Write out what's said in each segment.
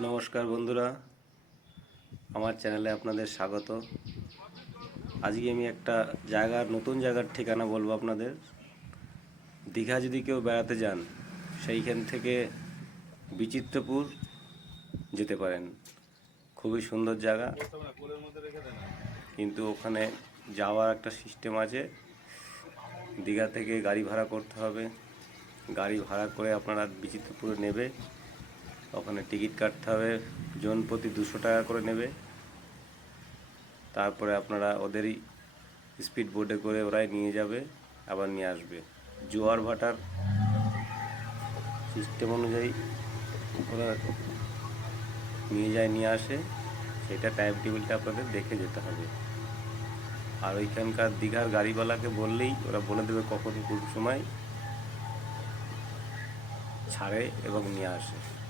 নমস্কার বন্ধুরা। আমার চ্যানেলে আপনাদের স্বাগত। আজকে আমি একটা জায়গার নতুন জায়গার ঠিকানা বলব আপনাদের। দীঘা যদি কেউ বেড়াতে যান, সেইখান থেকে বিচিত্রপুর যেতে পারেন। খুবই সুন্দর জায়গা। কিন্তু ওখানে যাওয়ার একটা সিস্টেম আছে। দীঘা থেকে গাড়ি ভাড়া করতে হবে। গাড়ি ভাড়া করে আপনারা বিচিত্রপুরে নেবে। ওখানে টিকিট কাটতে হবে। জন প্রতি দুশো টাকা করে নেবে। তারপরে আপনারা ওদেরই স্পিড বোর্ডে করে ওরাই নিয়ে যাবে, আবার নিয়ে আসবে। জোয়ার ভাটার সিস্টেম অনুযায়ী ওরা নিয়ে যায়, নিয়ে আসে। সেটা টাইম টেবিলটা আপনাদের দেখে যেতে হবে। আর ওইখানকার দীঘার গাড়িওয়ালাকে বললেই ওরা বলে দেবে কখন, কোন সময় ছাড়ে এবং নিয়ে আসে।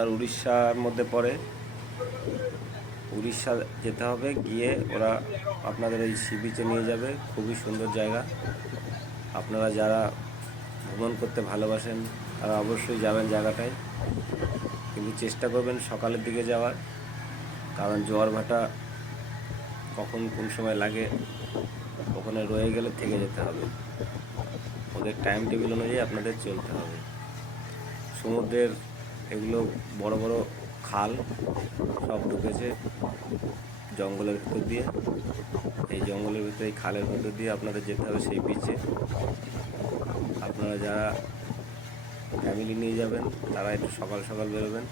আপনার উড়িষ্যার মধ্যে পড়ে। উড়িষ্যা যেতে হবে, গিয়ে ওরা আপনাদের এই সি বিচে নিয়ে যাবে। খুবই সুন্দর জায়গা। আপনারা যারা ভ্রমণ করতে ভালোবাসেন, তারা অবশ্যই যাবেন জায়গাটায়। কিন্তু চেষ্টা করবেন সকালের দিকে যাওয়ার, কারণ জোয়ার ভাটা কখন কোন সময় লাগে, ওখানে রয়ে গেলে থেকে যেতে হবে। ওদের টাইম টেবিল অনুযায়ী আপনাদের চলতে হবে। সমুদ্রের এগুলো বড় বড় খাল সব ঢুকেছে জঙ্গলের ভিতর দিয়ে। এই জঙ্গলের ভিতরে, এই খালের ভিতর দিয়ে আপনাদের যেতে হবে সেই বিচে আপনারা যারা ফ্যামিলি নিয়ে যাবেন, তারা একটু সকাল সকাল বেরোবেন।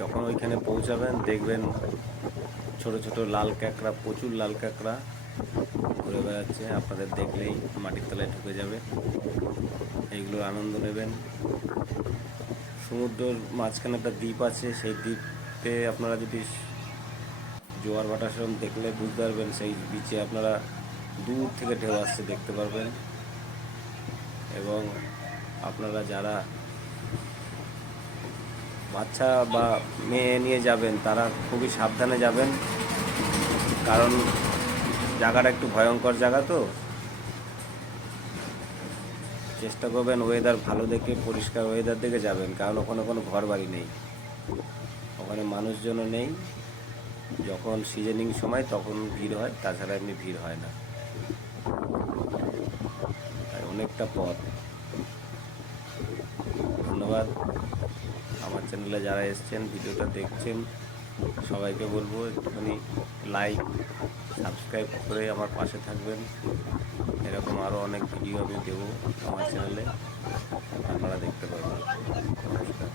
যখন ওইখানে পৌঁছাবেন, দেখবেন ছোট ছোট লাল কাঁকড়া প্রচুর লাল কাঁকড়া ঘুরে বেড়াচ্ছে, আপনাদের দেখলেই মাটির তলায় ঢুকে যাবে। এইগুলোর আনন্দ নেবেন। সমুদ্রের মাঝখানে একটা দ্বীপ আছে, সেই দ্বীপে আপনারা যদি জোয়ার ভাটার সেরকম দেখলে বুঝতে পারবেন, সেই বিচে আপনারা দূর থেকে ঢেউ আসছে দেখতে পারবেন। এবং আপনারা যারা বাচ্চা বা মেয়ে নিয়ে যাবেন, তারা খুবই সাবধানে যাবেন। কারণ জায়গাটা একটু ভয়ঙ্কর জায়গা তো। চেষ্টা করবেন ওয়েদার ভালো দেখে, পরিষ্কার ওয়েদার দেখে যাবেন, কারণ ওখানে কোনো ঘর বাড়ি নেই। ওখানে মানুষজনও নেই। যখন সিজনিং সময় তখন ভিড় হয়, তাছাড়া এমনি ভিড় হয় না। তাই অনেকটা পথ। ধন্যবাদ। আমার চ্যানেলে যারা এসছেন, ভিডিওটা দেখছেন সবাইকে বলব একটুখানি লাইক সাবস্ক্রাইব করে আমার পাশে থাকবেন। এরকম আরও অনেক ভিডিও আমি দেবো আমার চ্যানেলে আপনারা দেখতে পাবেন। নমস্কার।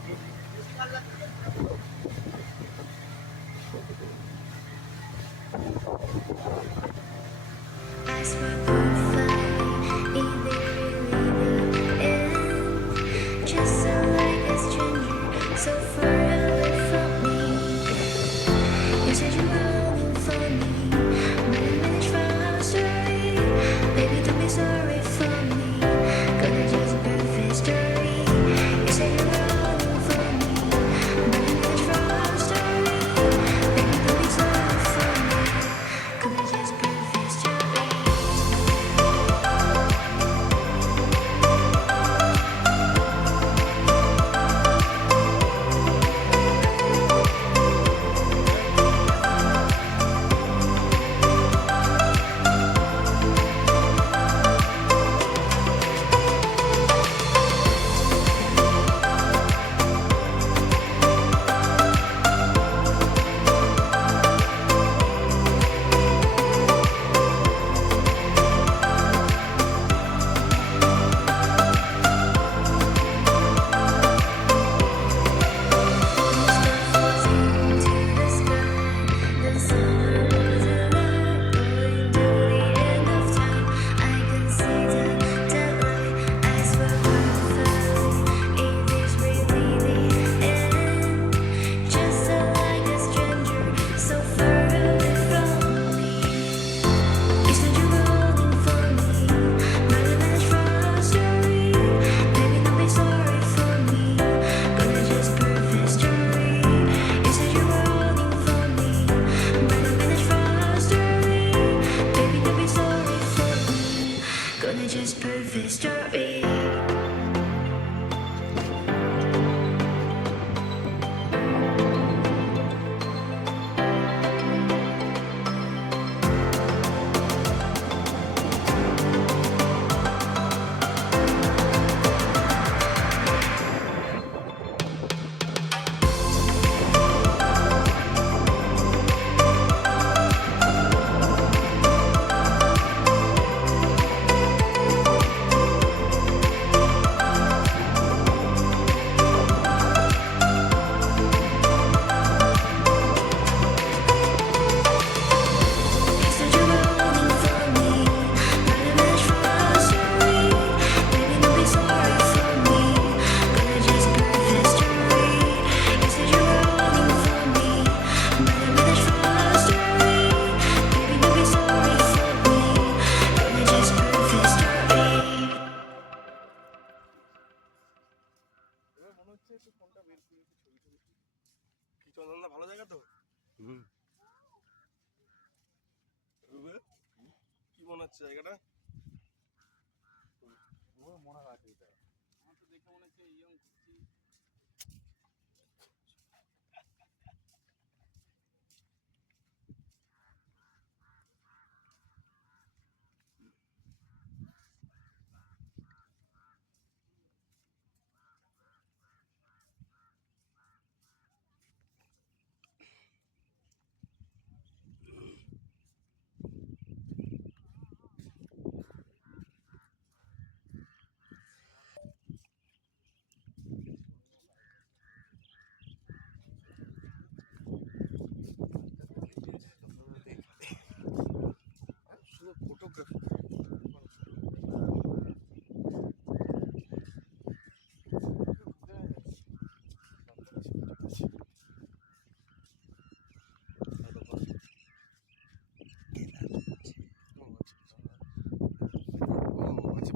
是这个呢。ফটোগ্রাফি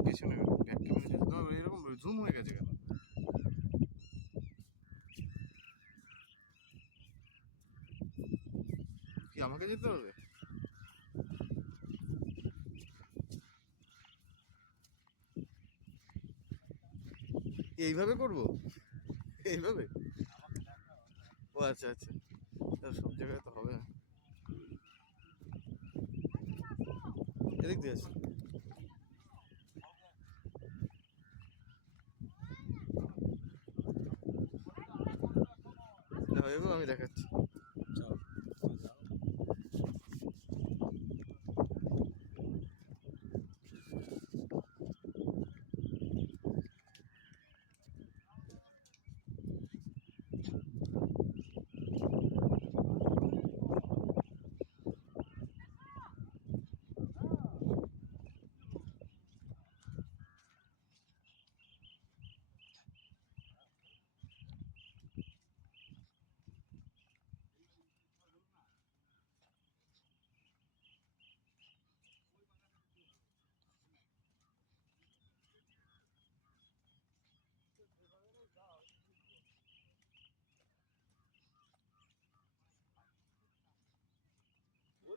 পেছনে এরকম জুম হয়ে গেছে কেন কি আমাকে যেতে হবে? এইভাবে করব? এইভাবে? ও আচ্ছা আচ্ছা। সব জায়গায় তো হবে না। এদিক দিয়ে আসুন আমি দেখাচ্ছি।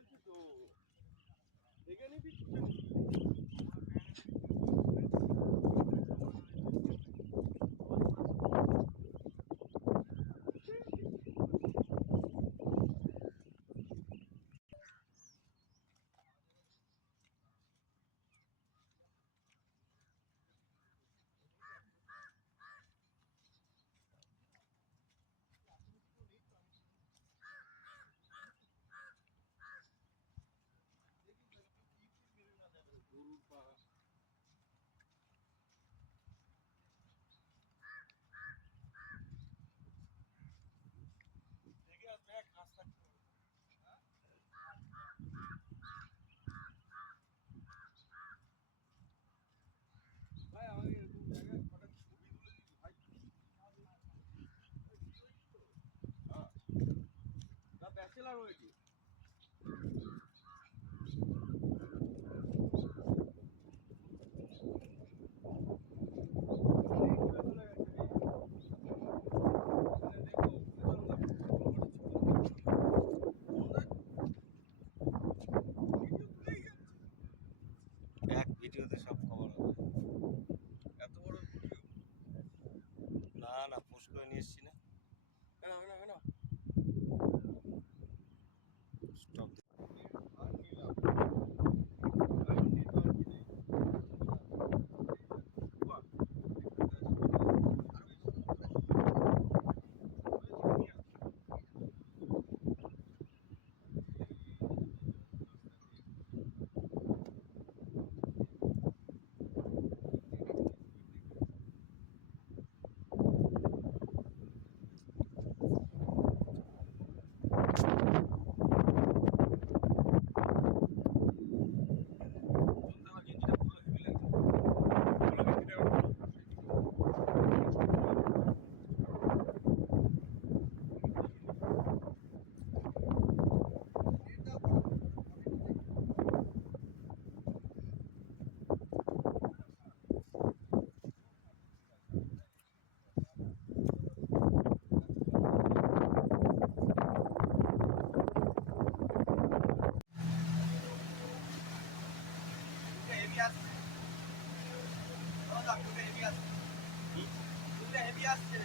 কিন্তু দেখে নিবি। হেভি আসছে দাদা ফুটে হেভি আসছে ফুটে হেভি আসছে